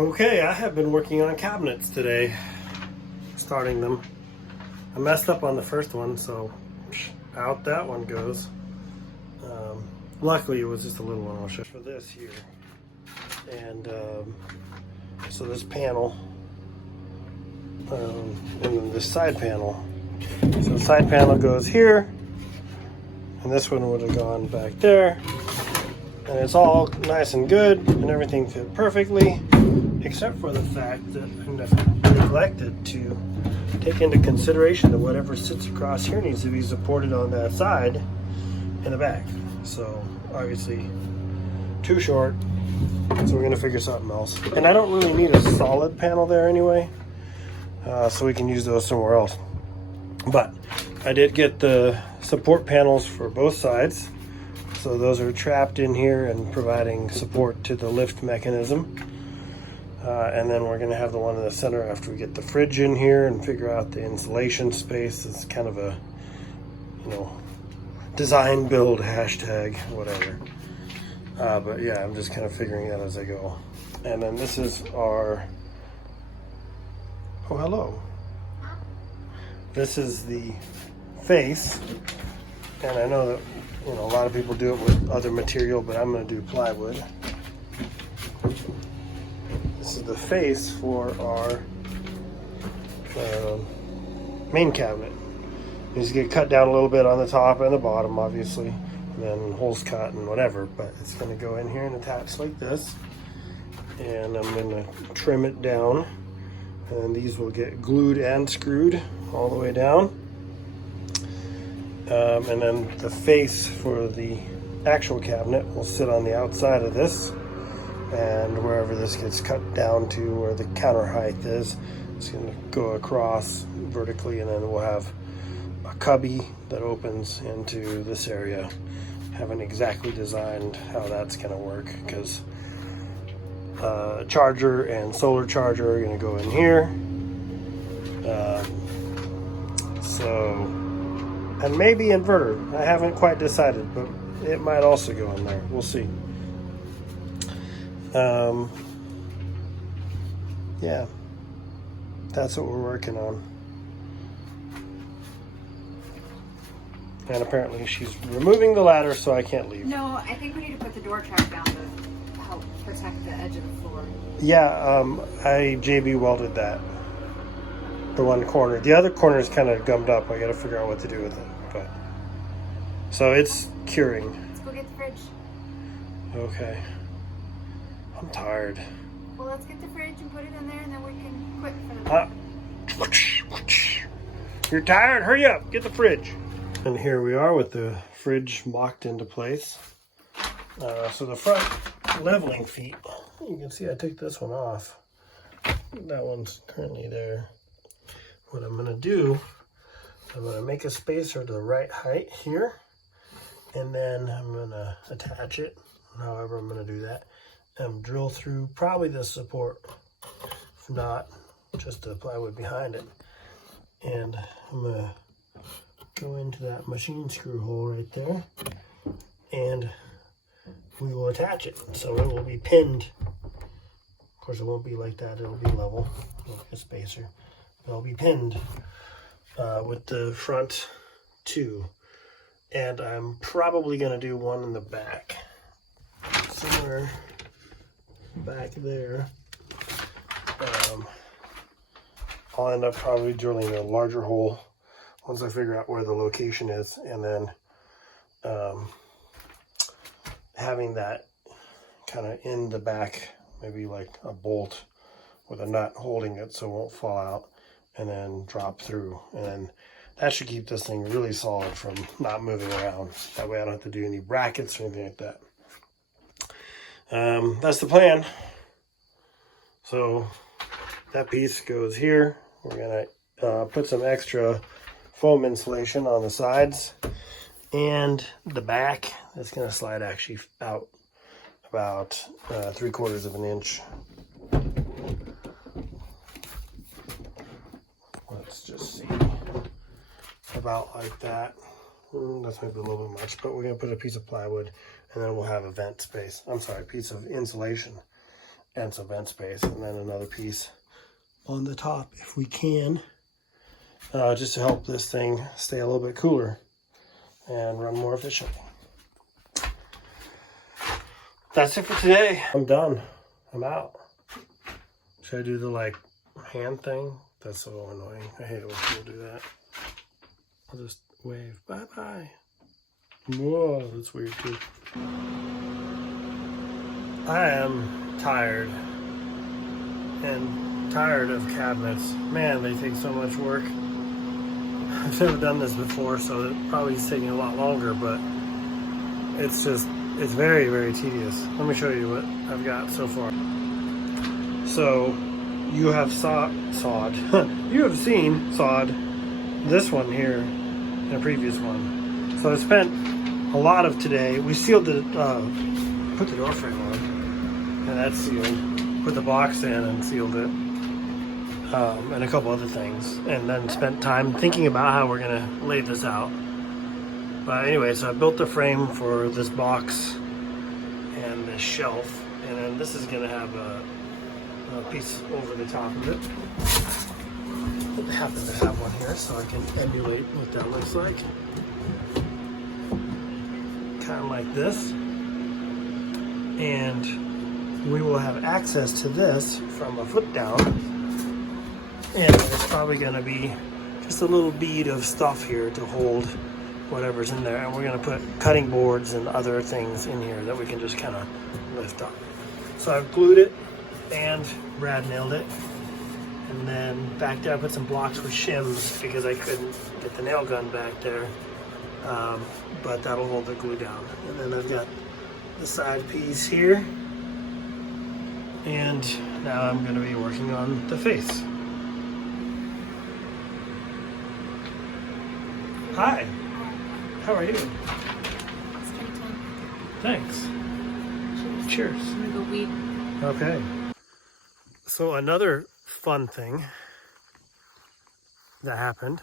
Okay, I have been working on cabinets today, starting them. I messed up on the first one, so out that one goes. Luckily, it was just a little one. I'll show you for this here. And so this panel, and then this side panel. So the side panel goes here, and this one would have gone back there. And it's all nice and good, and everything fit perfectly, except for the fact that I neglected to take into consideration that whatever sits across here needs to be supported on that side in the back. So obviously too short, so we're gonna figure something else. And I don't really need a solid panel there anyway, so we can use those somewhere else. But I did get the support panels for both sides. So those are trapped in here and providing support to the lift mechanism. And then we're gonna have the one in the center after we get the fridge in here and figure out the insulation space. It's kind of a, design build hashtag, whatever. But yeah, I'm just kind of figuring that as I go. And then this is our, oh, hello. This is the face. And I know that, a lot of people do it with other material, but I'm going to do plywood. This is the face for our main cabinet. It needs to get cut down a little bit on the top and the bottom, obviously, and then holes cut and whatever, but it's going to go in here and attach like this. And I'm going to trim it down, and these will get glued and screwed all the way down. And then the face for the actual cabinet will sit on the outside of this, and wherever this gets cut down to where the counter height is, it's going to go across vertically, and then we'll have a cubby that opens into this area. Haven't exactly designed how that's going to work, because charger and solar charger are going to go in here. And maybe inverter. I haven't quite decided, but it might also go in there. We'll see. Yeah, that's what we're working on. And apparently she's removing the ladder, so I can't leave. No, I think we need to put the door track down to help protect the edge of the floor. Yeah, I JB welded that. The one corner. The other corner is kind of gummed up. I got to figure out what to do with it. But so it's curing. Let's go get the fridge. Okay. I'm tired. Well, let's get the fridge and put it in there, and then we can quit for the day. You're tired? Hurry up. Get the fridge. And here we are with the fridge locked into place. So the front leveling feet, you can see I took this one off. That one's currently there. What I'm going to do, I'm going to make a spacer to the right height here, and then I'm going to attach it, however I'm going to do that, and drill through probably the support, if not, just the plywood behind it. And I'm going to go into that machine screw hole right there, and we will attach it. So it will be pinned. Of course, it won't be like that. It'll be level, like a spacer. It'll be pinned with the front two. And I'm probably going to do one in the back. Somewhere back there. I'll end up probably drilling a larger hole once I figure out where the location is, and then having that kind of in the back, maybe like a bolt with a nut holding it so it won't fall out, and then drop through. And then that should keep this thing really solid from not moving around. That way I don't have to do any brackets or anything like that. That's the plan. So that piece goes here. We're gonna put some extra foam insulation on the sides and the back. That's going to slide actually out about 3/4 of an inch. Let's just see, about like that. That's maybe a little bit much, but we're going to put a piece of plywood, and then we'll have a vent space. I'm sorry, piece of insulation, and some vent space, and then another piece on the top if we can, just to help this thing stay a little bit cooler and run more efficiently. That's it for today. I'm done. I'm out. Should I do the like hand thing? That's so annoying. I hate it when people do that. I'll just wave. Bye-bye. Whoa, that's weird too. I am tired. And tired of cabinets. Man, they take so much work. I've never done this before, so it probably is taking a lot longer, but it's very, very tedious. Let me show you what I've got so far. So, you have sawed. You have seen sawed this one here in a previous one. So I spent a lot of today. We sealed the, put the door frame on, and that's sealed. Put the box in and sealed it, and a couple other things, and then spent time thinking about how we're gonna lay this out. But anyway, so I built the frame for this box and this shelf, and then this is gonna have a piece over the top of it. I happen to have one here, so I can emulate what that looks like. Kind of like this, and we will have access to this from a foot down, and it's probably going to be just a little bead of stuff here to hold whatever's in there, and we're going to put cutting boards and other things in here that we can just kind of lift up. So I've glued it, and Brad nailed it, and then back there I put some blocks with shims because I couldn't get the nail gun back there, but that'll hold the glue down. And then I've got the side piece here. And now I'm going to be working on the face. Hi. How are you? Thanks. Cheers. I'm gonna go weed. Okay. So another fun thing that happened.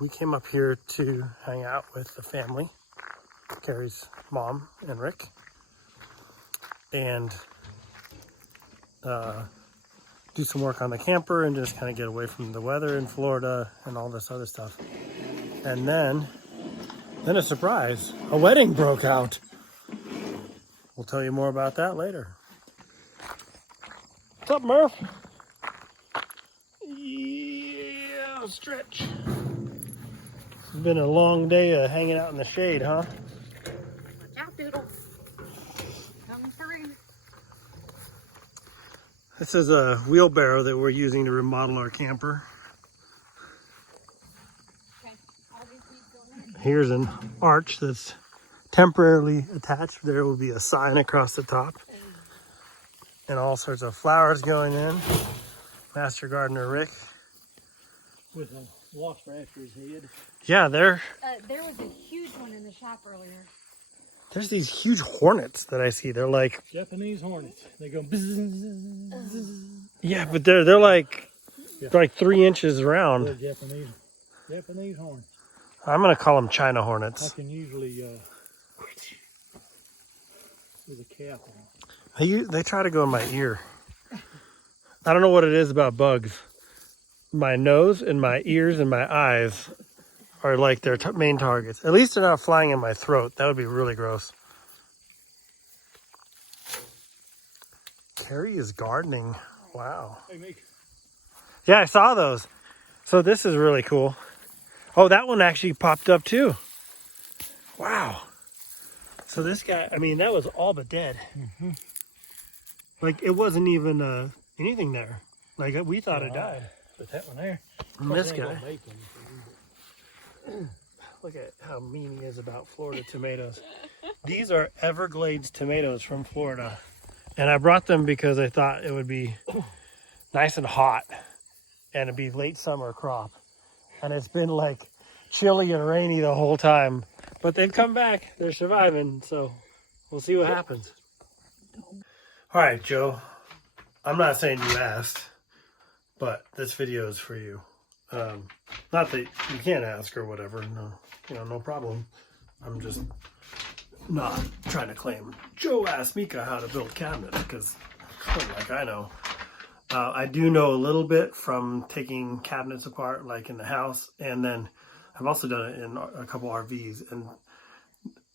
We came up here to hang out with the family, Carrie's mom and Rick, and do some work on the camper and just kind of get away from the weather in Florida and all this other stuff. And then a surprise, a wedding broke out. We'll tell you more about that later. What's up, Murph? Yeah, stretch. It's been a long day of hanging out in the shade, huh? Watch out, Doodle. Coming through. This is a wheelbarrow that we're using to remodel our camper. Okay. All these weeds go in. Here's an arch that's temporarily attached. There will be a sign across the top. And all sorts of flowers going in. Master Gardener Rick. With a wasp after his head. Yeah, There was a huge one in the shop earlier. there's these huge hornets that I see. They're like, Japanese hornets. They go bzzz. yeah, but they're like, Yeah. they're like 3 inches They're round. Japanese hornets. I'm gonna call them China I hornets. can usually with a cap on. They try to go in my ear. I don't know what it is about bugs. My nose and my ears and my eyes are like their main targets. At least they're not flying in my throat. That would be really gross. Carrie is gardening. Wow. Hey, Meek. Yeah, I saw those. So this is really cool. Oh, that one actually popped up too. Wow. So this guy, I mean, that was all but dead. Mm-hmm. Like, it wasn't even anything there. Like, we thought it died. But that one there. And this They ain't guy, gonna make them. look at how mean he is about Florida tomatoes. These are Everglades tomatoes from Florida. And I brought them because I thought it would be nice and hot. And it'd be late summer crop. And it's been like chilly and rainy the whole time. But they've come back. They're surviving. So we'll see what happens. All right, Joe. I'm not saying you asked, but this video is for you. Not that you can't ask or whatever. No, no problem. I'm just not trying to claim Joe asked Mika how to build cabinets, because like I know. I do know a little bit from taking cabinets apart, like in the house, and then I've also done it in a couple RVs, and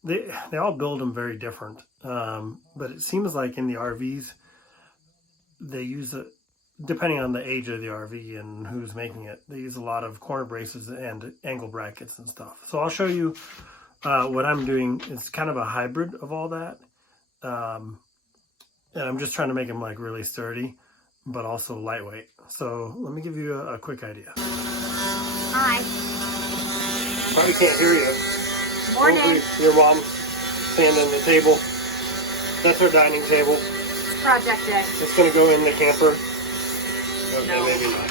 they all build them very different. But it seems like in the RVs, they use it, depending on the age of the RV and who's making it, they use a lot of corner braces and angle brackets and stuff. So I'll show you what I'm doing. It's kind of a hybrid of all that. And I'm just trying to make them like really sturdy, but also lightweight. So let me give you a quick idea. Hi. Probably can't hear you. Morning. Hopefully your mom standing at the table. That's our dining table. It's project day. It's going to go in the camper. Okay, No. maybe not.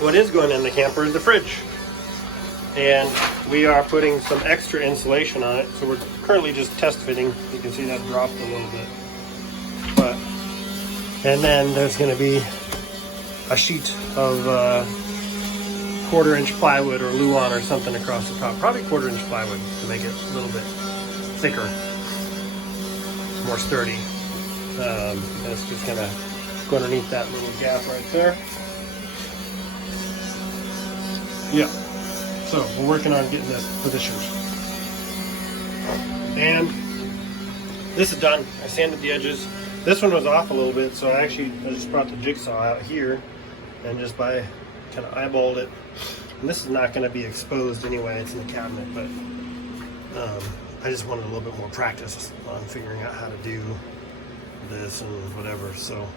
What is going in the camper is the fridge. And we are putting some extra insulation on it. So we're currently just test fitting. You can see that dropped a little bit. And then there's going to be a sheet of 1/4-inch plywood or Luan or something across the top. Probably 1/4-inch plywood to make it a little bit thicker, more sturdy. And it's just going to go underneath that little gap right there. Yeah. So we're working on getting this positioned. And this is done. I sanded the edges. This one was off a little bit, so I just brought the jigsaw out here and just kind of eyeballed it. And this is not going to be exposed anyway, it's in the cabinet, but I just wanted a little bit more practice on figuring out how to do this and whatever. So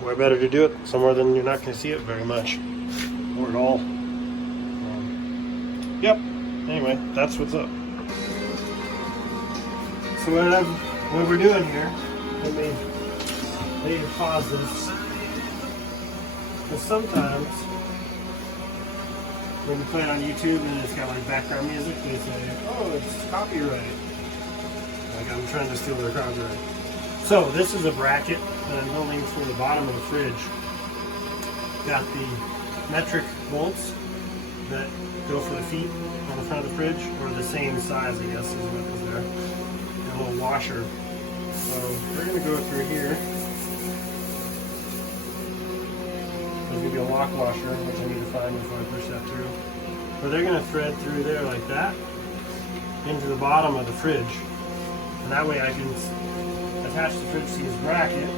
where better to do it somewhere than you're not going to see it very much or at all. Yep. Anyway, that's what's up. So what we're doing here, let me pause this. Because sometimes when you play it on YouTube and it's got like background music, they say, oh, it's copyright. Like I'm trying to steal their copyright. So this is a bracket that I'm building for the bottom of the fridge. Got the metric bolts that go for the feet on the front of the fridge, or the same size, I guess, is what is there. And a little washer. So we're going to go through here. There's going to be a lock washer, which I need to find before I push that through. But they're going to thread through there like that into the bottom of the fridge. And that way I can attach the fridge to this bracket.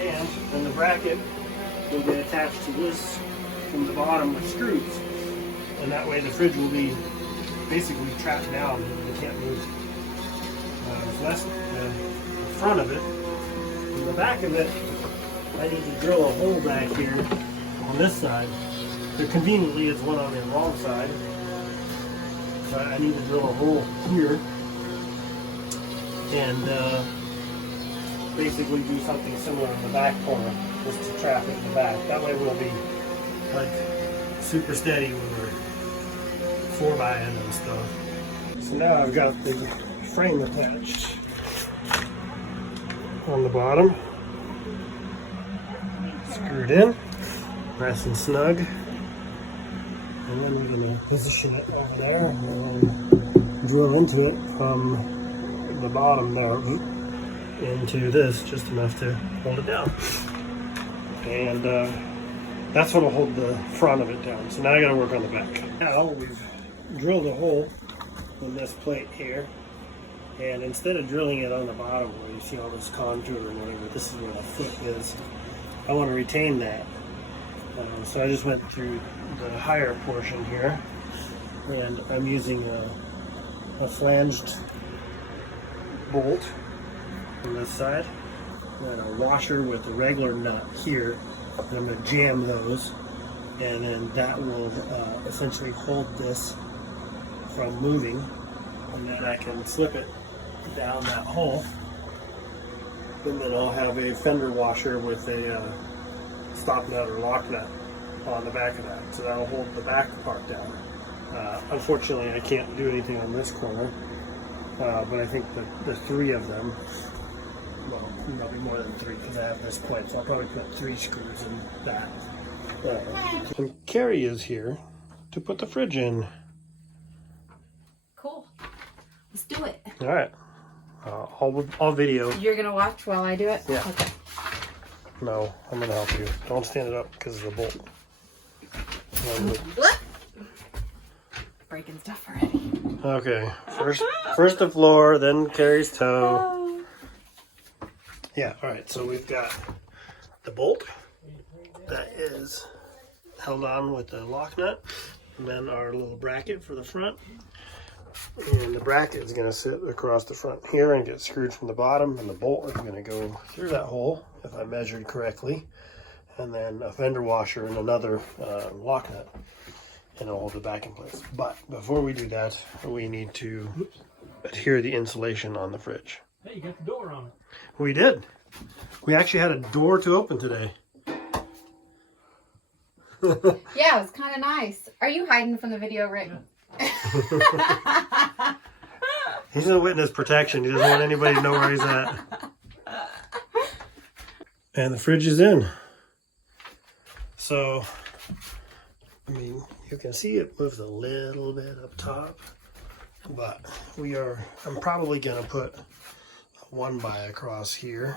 And then the bracket will be attached to this from the bottom with screws. And that way the fridge will be basically trapped down. It can't move. So that's the front of it. In the back of it, I need to drill a hole back here on this side. But conveniently, it's one on the wrong side. So I need to drill a hole here and basically do something similar in the back corner, just to trap it in the back. That way we'll be like super steady when we're 4x-ing and stuff. So now I've got the frame attached on the bottom, screwed in, nice and snug, and then we're going to position it over there and we'll drill into it from the bottom there into this, just enough to hold it down. And that's what will hold the front of it down. So now I got to work on the back. Now we've drilled a hole in this plate here, and instead of drilling it on the bottom where you see all this contour and whatever, this is where the foot is. I want to retain that. So I just went through the higher portion here, and I'm using a flanged bolt on this side, and a washer with a regular nut here. And I'm going to jam those, and then that will essentially hold this from moving, and then I can slip it down that hole, and then I'll have a fender washer with a stop nut or lock nut on the back of that, so that'll hold the back part down. Unfortunately, I can't do anything on this corner, but I think the three of them, well, probably more than three because I have this point, so I'll probably put 3 screws in that. And Carrie is here to put the fridge in. Cool. do it. All right. I'll video. You're gonna watch while I do it? Yeah. Okay. No, I'm gonna help you. Don't stand it up because of the bolt. Breaking stuff already. Okay. First the floor, then Carrie's toe. Yeah. All right. So we've got the bolt that is held on with the lock nut, and then our little bracket for the front. And the bracket is going to sit across the front here and get screwed from the bottom, and the bolt is going to go through that hole, if I measured correctly, and then a fender washer and another lock nut, and it'll hold it back in place. But before we do that, we need to adhere the insulation on the fridge. Hey, you got the door on it. We did. We actually had a door to open today. Yeah, it was kind of nice. Are you hiding from the video, Rick? He's in witness protection. He doesn't want anybody to know where he's at. And the fridge is in. So, I mean, you can see it moves a little bit up top. But I'm probably going to put a 1x across here.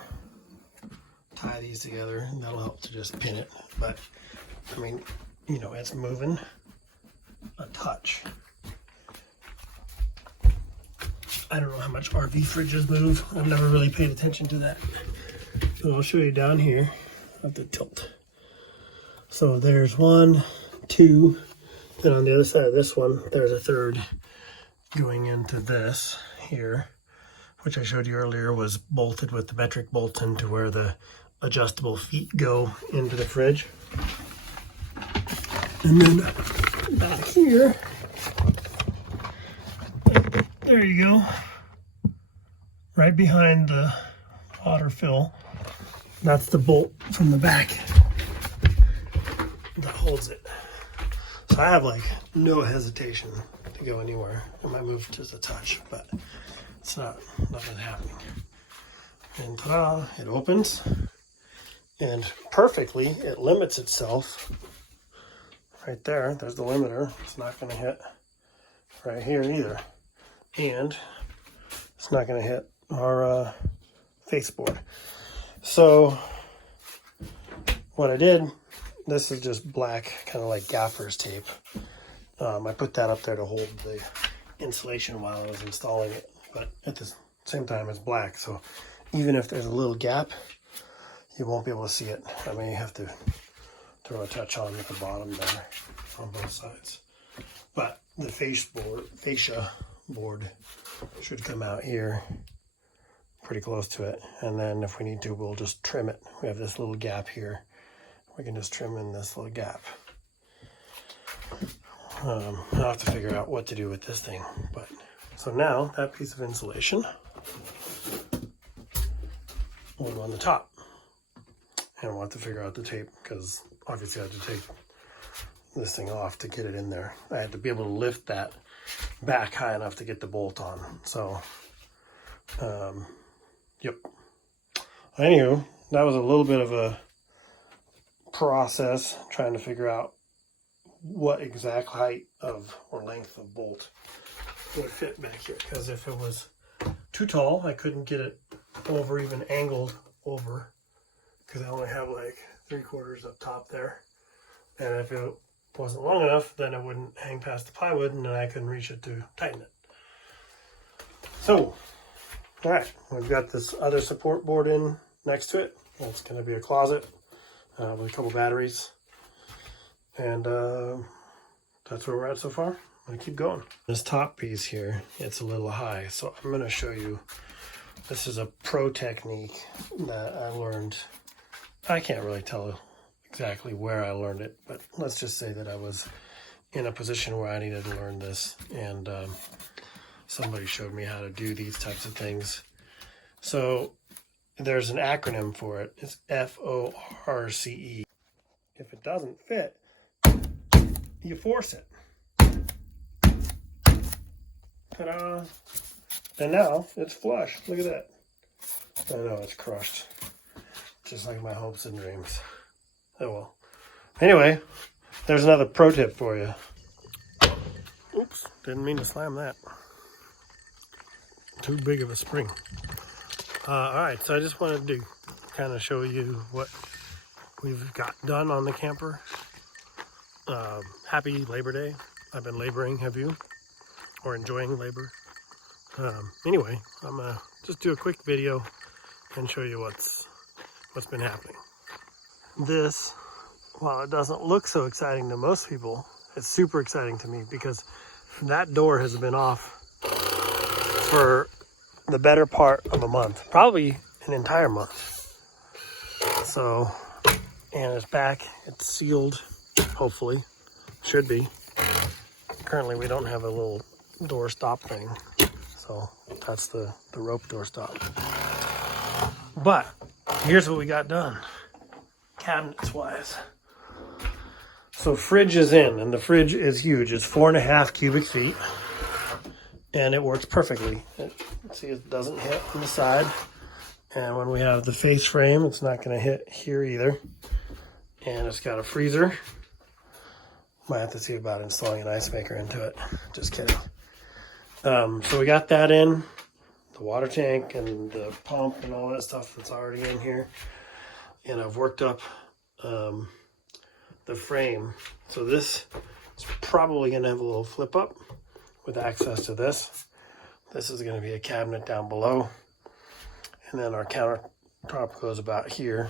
Tie these together, and that'll help to just pin it. But, I mean, you know, it's moving a touch. I don't know how much RV fridges move. I've never really paid attention to that. But I'll show you down here. I have to tilt. So there's 1, 2, and on the other side of this one, there's a third going into this here, which I showed you earlier was bolted with the metric bolts into where the adjustable feet go into the fridge. And then back here, there you go, right behind the water fill. That's the bolt from the back that holds it. So I have like no hesitation to go anywhere. I might move just a touch, but it's nothing happening. And ta-da, it opens, and perfectly it limits itself right there. There's the limiter. It's not going to hit right here either. And it's not going to hit our baseboard. So what I did, this is just black, kind of like gaffer's tape. I put that up there to hold the insulation while I was installing it, but at the same time it's black, so even if there's a little gap, you won't be able to see it. I may have to throw a touch on at the bottom there on both sides. But the fascia board should come out here pretty close to it, and then if we need to, we'll just trim it. We have this little gap here. We can just trim in this little gap. I'll have to figure out what to do with this thing. But so now that piece of insulation will go on the top. And we'll have to figure out the tape, because obviously I had to take this thing off to get it in there. I had to be able to lift that back high enough to get the bolt on. So, yep. Anywho, that was a little bit of a process trying to figure out what exact height of or length of bolt would fit back here, because if it was too tall, I couldn't get it over, even angled over, because I only have like 3/4 up top there. And if it wasn't long enough, then it wouldn't hang past the plywood, and then I couldn't reach it to tighten it. So, all right, we've got this other support board in next to it. That's going to be a closet with a couple batteries. And that's where we're at so far. I'm going to keep going. This top piece here, it's a little high, so I'm going to show you. This is a pro technique that I learned. I can't really tell exactly where I learned it, but let's just say that I was in a position where I needed to learn this, and somebody showed me how to do these types of things. So there's an acronym for it. It's FORCE. If it doesn't fit, you force it. Ta-da! And now it's flush. Look at that. I know it's crushed, just like my hopes and dreams. Oh well. Anyway, there's another pro tip for you. Oops, didn't mean to slam that. too big of a spring. All right, so I just wanted to kind of show you what we've got done on the camper. Happy Labor Day. I've been laboring, have you? Or enjoying labor? Anyway, I'm gonna just do a quick video and show you what's been happening. This, while it doesn't look so exciting to most people, it's super exciting to me because that door has been off for the better part of a month, probably an entire month. So, and it's back, it's sealed, hopefully, should be. Currently we don't have a little door stop thing, so that's the rope door stop. But here's what we got done, cabinets wise. So fridge is in, and the fridge is huge. It's 4.5 cubic feet, and it works perfectly. See, it doesn't hit on the side, and when we have the face frame, it's not going to hit here either. And it's got a freezer. Might have to see about installing an ice maker into it. Just kidding. So we got that in, the water tank and the pump and all that stuff that's already in here. And I've worked up the frame. So this is probably going to have a little flip up with access to this. This is going to be a cabinet down below. And then our countertop goes about here.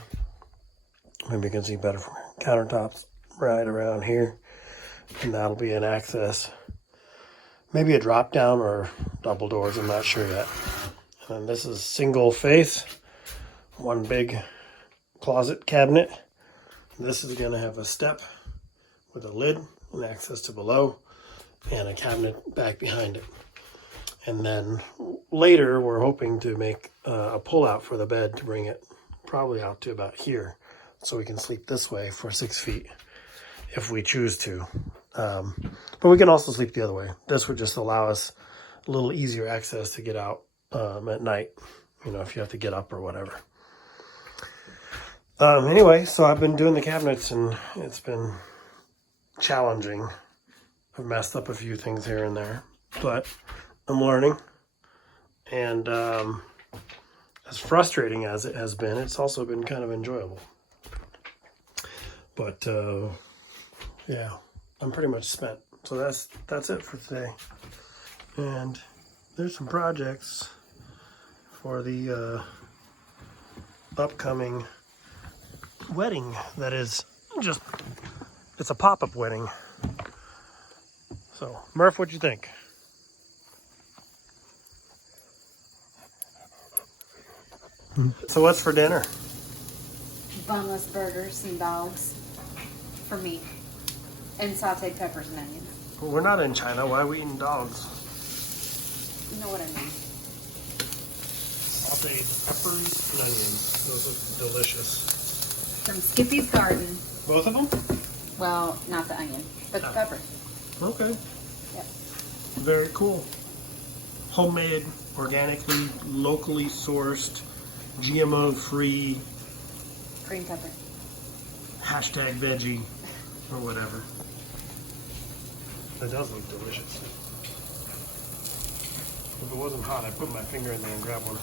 Maybe you can see better from here. Countertops right around here. And that'll be an access. Maybe a drop down or double doors, I'm not sure yet. And this is single face, one big closet cabinet. This is going to have a step with a lid and access to below and a cabinet back behind it. And then later we're hoping to make a pull out for the bed to bring it probably out to about here so we can sleep this way for 6 feet if we choose to. But we can also sleep the other way. This would just allow us a little easier access to get out at night, you know, if you have to get up or whatever. Anyway, so I've been doing the cabinets and it's been challenging. I've messed up a few things here and there, but I'm learning. And as frustrating as it has been, it's also been kind of enjoyable. But yeah, I'm pretty much spent. So that's it for today. And there's some projects for the upcoming wedding that is just, it's a pop-up wedding. So Murph, what'd you think? So what's for dinner? Boneless burgers and dogs for me. And sauteed peppers and onions. Well, we're not in China. Why are we eating dogs? You know what I mean. Sauteed peppers and onions. Those look delicious. From Skippy's Garden. Both of them? Well, not the onion, but the pepper. Okay. Yep. Very cool. Homemade, organically, locally sourced, GMO-free, Green pepper. hashtag veggie, or whatever. That does look delicious. If it wasn't hot, I'd put my finger in there and grab one.